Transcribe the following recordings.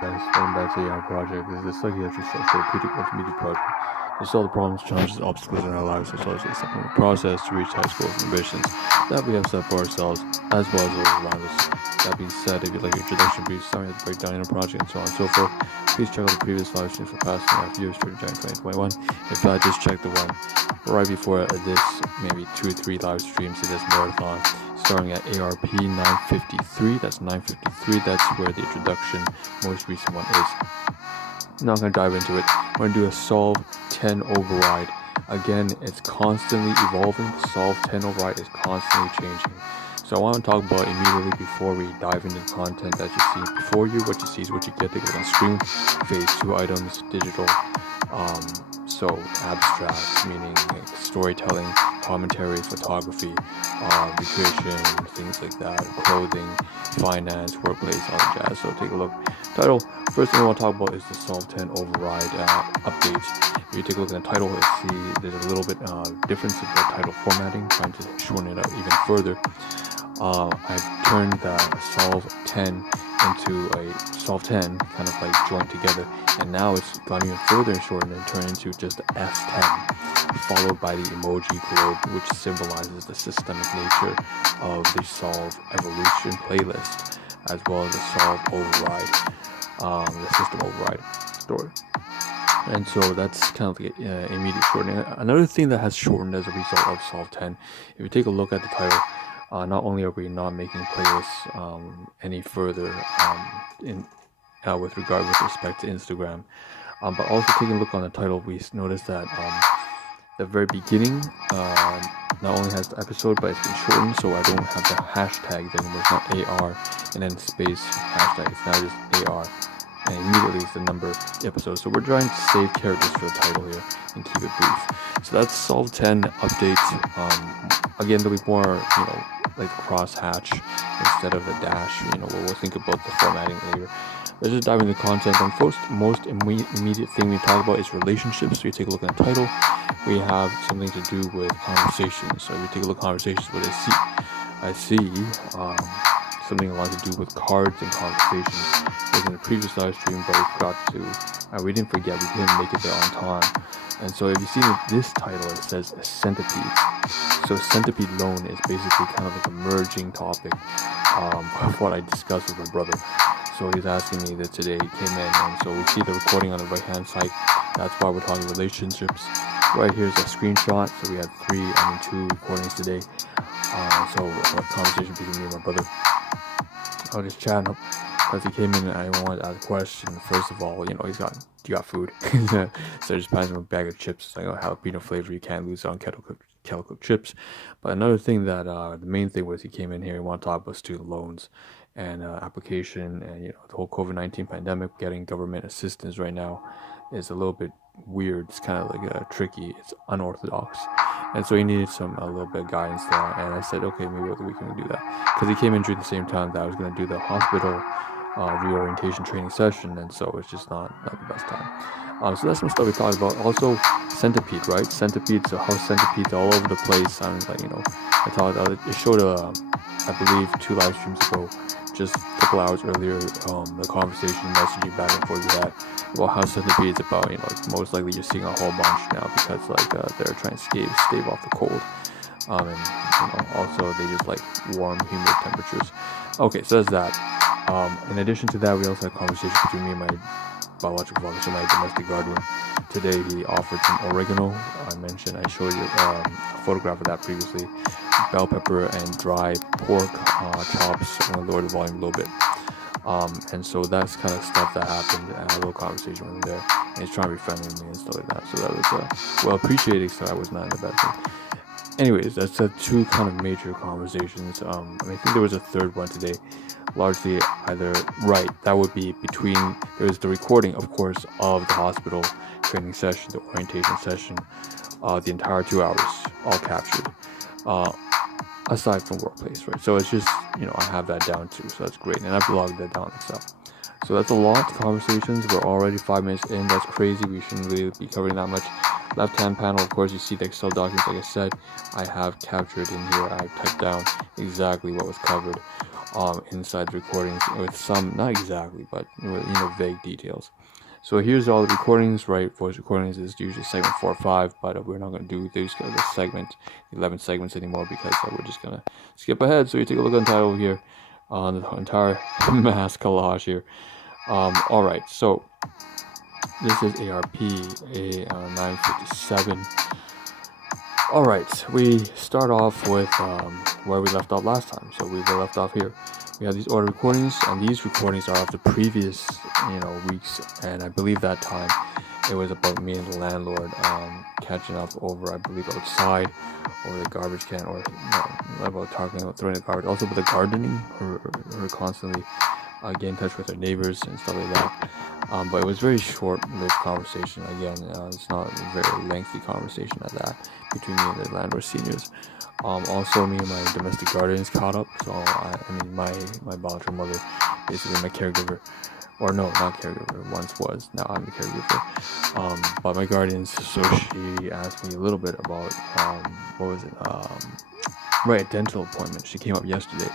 Guys, welcome back to the Ahn Rho Project. This is a psychiatric self-therapeutic multimedia project to solve the problems, challenges, obstacles in our lives, as well as the supplemental process to reach highest goals and ambitions that we have set for ourselves, as well as those around us. That being said, if you'd like an introduction brief, summary of the breakdown in the project, and so on and so forth, please check out the previous live streams for past and after years during January 2021. If not, just check the one right before this, maybe 2 or 3 live streams of this marathon. Starting at ARP 953, that's 953, that's where the introduction, most recent one is. Now I'm going to dive into it. I'm going to do a Solve 10 override. Again, it's constantly evolving. The Solve 10 override is constantly changing. So I want to talk about immediately before we dive into the content that you see before you. What you see is what you get. They go on screen. Phase 2 items, digital. So abstract, meaning like storytelling, commentary, photography, recreation, things like that, clothing, finance, workplace, all that jazz. So take a look. Title. First thing I want to talk about is the Solve 10 override update. If you take a look at the title, you'll see there's a little bit difference in the title formatting, trying to shorten it out even further. I've turned the Solve 10 into a Solve 10, kind of like joined together, and now it's gone even further and shortened and turned into just the S10, followed by the emoji globe, which symbolizes the systemic nature of the Solve evolution playlist, as well as the Solve override, the system override story. And so that's kind of like immediate shortening. Another thing that has shortened as a result of Solve 10, if you take a look at the title, not only are we not making playlists any further with respect to Instagram, but also taking a look on the title, we noticed that the very beginning not only has the episode, but it's been shortened, so I don't have the hashtag anymore. It's not AR and then space hashtag. It's now just AR. And immediately it's the number of episodes. So we're trying to save characters for the title here and keep it brief. So that's Solve 10 updates. Again, there'll be more, like crosshatch instead of the dash. We'll think about the formatting later. Let's just dive into the content. The most immediate thing we talk about is relationships. So you take a look at the title. We have something to do with conversations. So if you take a look at conversations, what I see something a lot to do with cards and conversations. It was in the previous live stream, but we forgot to, we didn't forget, we didn't make it there on time. And so if you see this title, it says Centipede. So Centipede loan is basically kind of like a merging topic of what I discussed with my brother. So he's asking me that today he came in, and so we see the recording on the right hand side. That's why we're talking relationships. Right here's a screenshot. So we had 2 recordings today. So a conversation between me and my brother. I was just chatting up because he came in and I wanted to ask a question. First of all, do you got food? So I just passed him a bag of chips. It's like jalapeno flavor. You can't lose it on kettle cooked chips. But another thing that the main thing was he came in here. He wanted to talk about student loans and application and the whole COVID-19 pandemic. Getting government assistance right now is a little bit weird. It's kind of like tricky. It's unorthodox. And so he needed a little bit of guidance there. And I said, okay, maybe we can do that. Because he came in during the same time that I was going to do the hospital reorientation training session. And so it's just not the best time. So that's some stuff we talked about. Also, Centipede, right? Centipedes, so house centipedes all over the place. I was like, I thought it showed, I believe, 2 live streams ago, just a couple hours earlier, the conversation messaging back and forth we had about how Centipede is about, most likely you're seeing a whole bunch now because they're trying to stave off the cold, and also they just like warm, humid temperatures. Okay, so that's that. In addition to that, we also had a conversation between me and my biological father, so my domestic guardian. Today he offered some oregano. I showed you a photograph of that previously. Bell pepper and dry pork chops. I'm gonna lower the volume a little bit. And so that's kind of stuff that happened, and a little conversation with him there. And he's trying to be friendly with me and stuff like that. So that was well appreciated. So I was not in the best mood. Anyways, that's 2 kind of major conversations. I think there was a third one today, largely either right. That would be between. There's the recording, of course, of the hospital training session, the orientation session, the entire 2 hours, all captured. Aside from workplace, right? So it's just, I have that down too, so that's great. And I've logged that down Excel. So that's a lot of conversations. We're already 5 minutes in. That's crazy. We shouldn't really be covering that much. Left-hand panel, of course, you see the Excel documents. Like I said, I have captured in here. I typed down exactly what was covered. inside the recordings with some, not exactly, but with, vague details. So here's all the recordings, right? Voice recordings is usually segment 4 or 5, but we're not going to do these the segment, 11 segments anymore, because we're just going to skip ahead. So you take a look at the title here, on the entire mass collage here. Alright, so this is ARP A957. Alright, we start off with where we left off last time. So we were left off here. We have these audio recordings, and these recordings are of the previous, weeks. And I believe that time it was about me and the landlord catching up over, I believe, outside, over the garbage can, or about talking about throwing the garbage. Also with the gardening, her constantly get in touch with her neighbors and stuff like that. But it was very short-lived conversation. Again, it's not a very lengthy conversation at that between me and the landlord seniors. Also, me and my domestic guardians caught up. So my biological mother, basically my caregiver, or no, not caregiver, once was. Now I'm the caregiver. But my guardians, so she asked me a little bit about a dental appointment. She came up yesterday.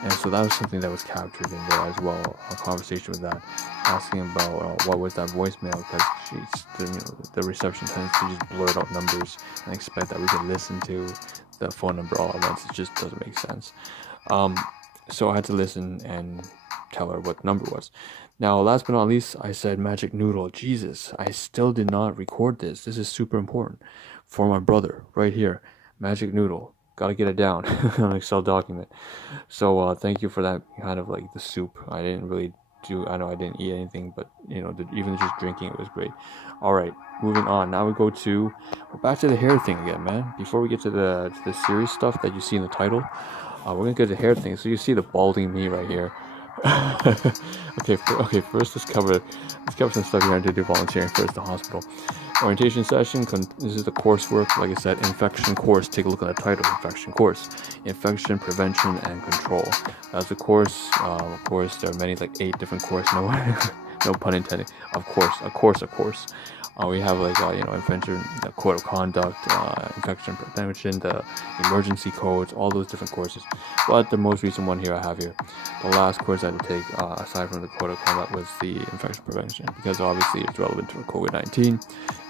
And so that was something that was captured in there as well, a conversation with that, asking about what was that voicemail, because the reception tends to just blurt out numbers and expect that we can listen to the phone number all at once. It just doesn't make sense. So I had to listen and tell her what the number was. Now, last but not least, I said magic noodle. Jesus, I still did not record this. This is super important for my brother right here. Magic noodle. Gotta get it down on an Excel document. So thank you for that kind of like the soup. I didn't really I know I didn't eat anything, but even just drinking it was great. Alright, moving on. Now we're back to the hair thing again, man. Before we get to the serious stuff that you see in the title, we're gonna get to the hair thing. So you see the balding me right here. Okay, first let's cover some stuff here. I did do volunteering first, the hospital. Orientation session, this is the coursework, like I said, infection course. Take a look at the title, infection course. Infection, prevention, and control. That's the course. Of course, there are many, like 8 different courses, no pun intended. Of course. We have infection, the code of conduct, infection prevention, the emergency codes, all those different courses. But the most recent one here I have here, the last course I had to take, aside from the code of conduct, was the infection prevention, because obviously it's relevant to COVID-19,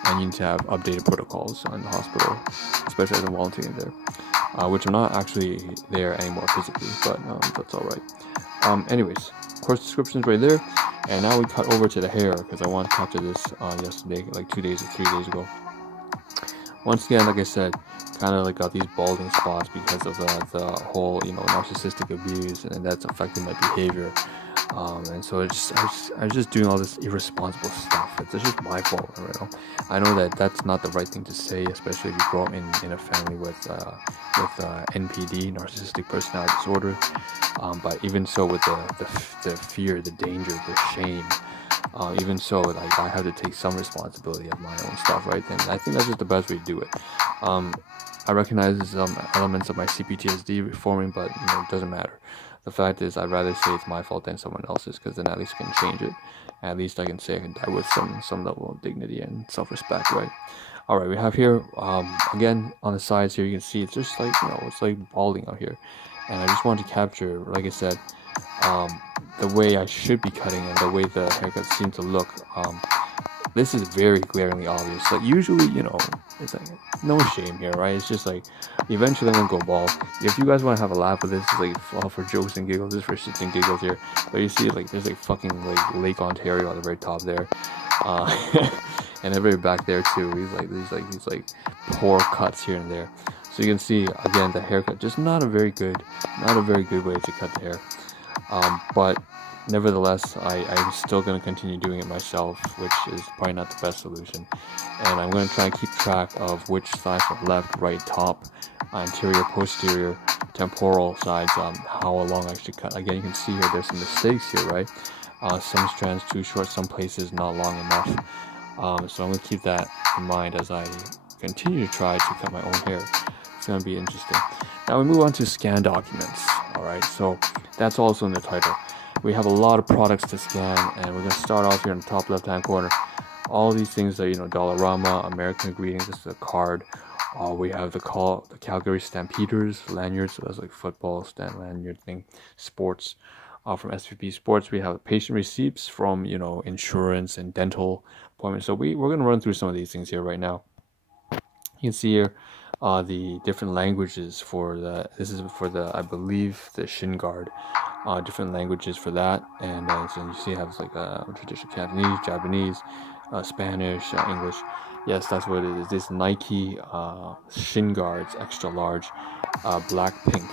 and you need to have updated protocols in the hospital, especially as I'm volunteering there, which I'm not actually there anymore physically, but that's all right. Anyways, course descriptions right there. And now we cut over to the hair, because I wanted to capture this yesterday, like 2 days or 3 days ago. Once again, like I said, kind of got these balding spots because of the whole, narcissistic abuse, and that's affecting my behavior. And so I was just doing all this irresponsible stuff. It's just my fault. I know that that's not the right thing to say, especially if you grow up in a family with NPD, narcissistic personality disorder. But even so, with the fear, the danger, the shame, even so, like, I have to take some responsibility of my own stuff, right? And I think that's just the best way to do it. I recognize some elements of my CPTSD forming, but it doesn't matter. The fact is, I'd rather say it's my fault than someone else's, because then at least I can change it. At least I can say I can die with some level of dignity and self-respect, right? All right, we have here, again, on the sides here, you can see it's just like, it's like balding out here. And I just wanted to capture, like I said, the way I should be cutting and the way the haircuts seem to look. This is very glaringly obvious. Like, usually, it's like no shame here, right? It's just like eventually I'm gonna go bald. If you guys want to have a laugh with this, it's like all for jokes and giggles. This is for shits and giggles here. But you see, like, there's like fucking like Lake Ontario on the very top there, and the very back there too. These poor cuts here and there. So you can see again the haircut, just not a very good way to cut the hair. But nevertheless, I'm still going to continue doing it myself, which is probably not the best solution. And I'm going to try and keep track of which sides are left, right, top, anterior, posterior, temporal sides, how long I should cut. Again, you can see here there's some mistakes here, right? Some strands too short, some places not long enough. So I'm going to keep that in mind as I continue to try to cut my own hair. It's going to be interesting. Now we move on to scan documents. Alright, so that's also in the title. We have a lot of products to scan, and we're going to start off here in the top left hand corner. All these things that, Dollarama, American Greetings, this is a card, We have the Calgary Stampeders lanyards, so that's like football stand lanyard thing, sports. From SVP Sports, we have patient receipts from insurance and dental appointments. So we're gonna run through some of these things here right now. You can see here the different languages for this is for I believe the shin guard. Different languages for that, and so you see it has like traditional Cantonese, Japanese, Spanish, English. Yes, that's what it is. This Nike shin guards, extra large, black pink.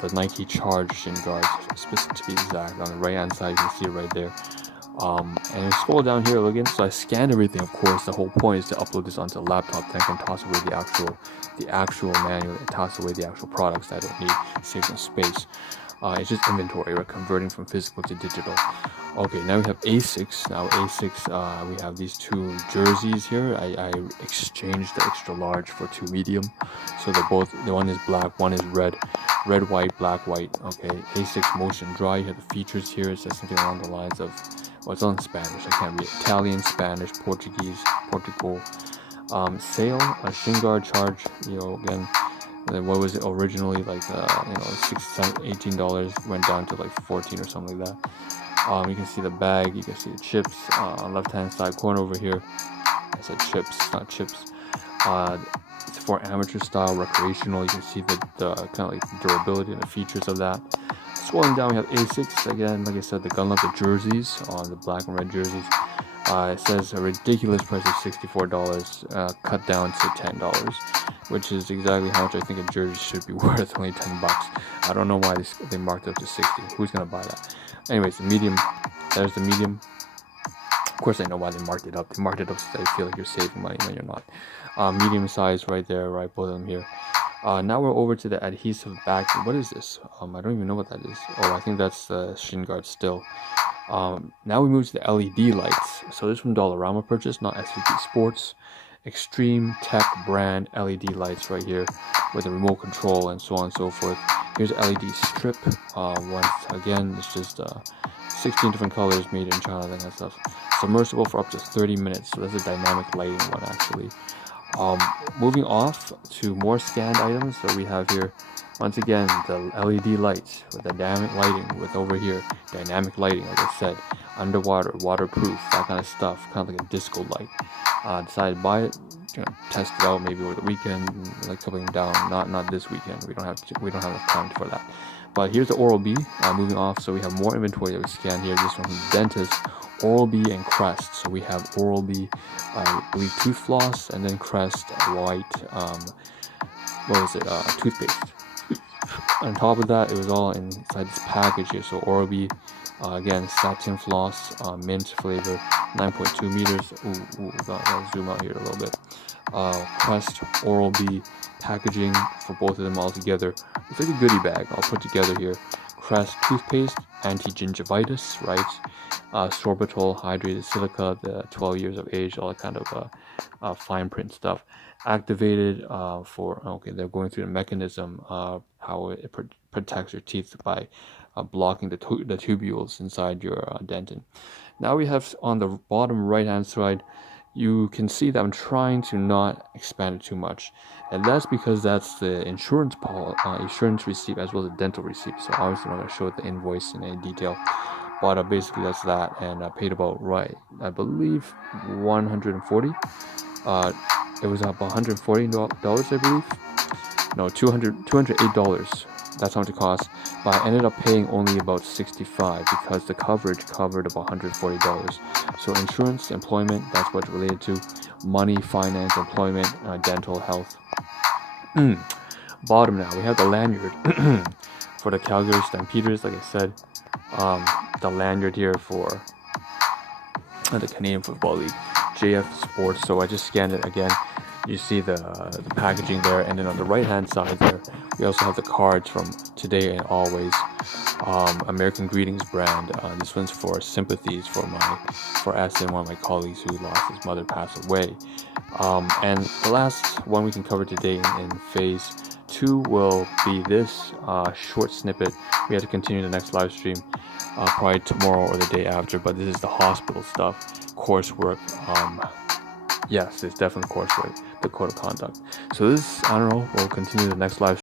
The Nike Charge shin guards, to be exact. On the right hand side, you can see it right there. And you scroll down here again. So I scanned everything. Of course, the whole point is to upload this onto a laptop. Then I can toss away the actual manual, and toss away the actual products that I don't need, save some space. It's just inventory. We're converting from physical to digital. Okay, now we have Asics. Now Asics, we have these two jerseys here. I exchanged the extra large for two medium. So they're both, the one is black, one is red, white, black, white. Okay, Asics Motion Dry. You have the features here. It says something along the lines of, well, it's on Spanish. I can't read it. Italian, Spanish, Portuguese, Portugal. Sale, a shin guard charge. Again. And then what was it originally, like $18 went down to like 14 or something like that. You can see the bag, you can see the chips on left hand side corner over here. I said chips, not chips. It's for amateur style, recreational. You can see the kind of like durability and the features of that. Scrolling down, we have Asics again. Like I said, the Gunlap, the jerseys on the black and red jerseys. It says a ridiculous price of $64, cut down to $10, which is exactly how much I think a jersey should be worth, only $10. I don't know why they marked it up to 60. Who's gonna buy that? Anyways, the medium. There's the medium. Of course, I know why they marked it up. They marked it up so that you feel like you're saving money when you're not. Medium size right there, right, both of them here. Now we're over to the adhesive backing. What is this? I don't even know what that is. Oh, I think that's the shin guard still. Now we move to the LED lights. So this is from Dollarama purchase, not SVP Sports. Extreme Tech brand LED lights right here with a remote control and so on and so forth. Here's LED strip. Once again, it's just 16 different colors made in China, that kind of stuff. Submersible for up to 30 minutes. So that's a dynamic lighting one actually. Moving off to more scanned items. So we have here, once again, the LED lights with the dynamic lighting with over here, dynamic lighting, like I said, underwater, waterproof, that kind of stuff, kind of like a disco light. Decided to buy it, test it out maybe over the weekend, like coupling down, not this weekend. We don't have enough time for that. But here's the Oral-B, moving off. So we have more inventory that we scan here. This one from the dentist, Oral-B and Crest. So we have Oral-B, I believe tooth floss, and then Crest white, toothpaste. On top of that, it was all inside this package here. So Oral-B, again, satin floss, mint flavor, 9.2 meters. Gotta zoom out here a little bit. Crest, Oral-B, packaging for both of them all together. It's like a goodie bag all put together here. Crest toothpaste, anti-gingivitis, right? Sorbitol, hydrated silica, the 12 years of age, all that kind of fine print stuff. Activated they're going through the mechanism, how it protects your teeth by blocking the tubules inside your dentin. Now we have on the bottom right hand side, you can see that I'm trying to not expand it too much, and that's because that's the insurance receipt as well as the dental receipt. So obviously I'm not going to show the invoice in any detail, but basically that's that, and I paid about I believe $140. It was about $140, I believe. No, $208. That's how much it cost. But I ended up paying only about $65 because the coverage covered about $140. So insurance, employment, that's what it's related to. Money, finance, employment, dental, health. Bottom now, we have the lanyard for the Calgary Stampeders, like I said. The lanyard here for the Canadian Football League, JF Sports. So I just scanned it again. You see the packaging there, and then on the right hand side there, we also have the cards from Today and Always, American Greetings brand. This one's for sympathies for S10, one of my colleagues who lost his mother, passed away. And the last one we can cover today in phase 2 will be this short snippet. We have to continue the next live stream probably tomorrow or the day after, but this is the hospital stuff, coursework, yes, it's definitely coursework, the code of conduct. So this, I don't know, will continue the next live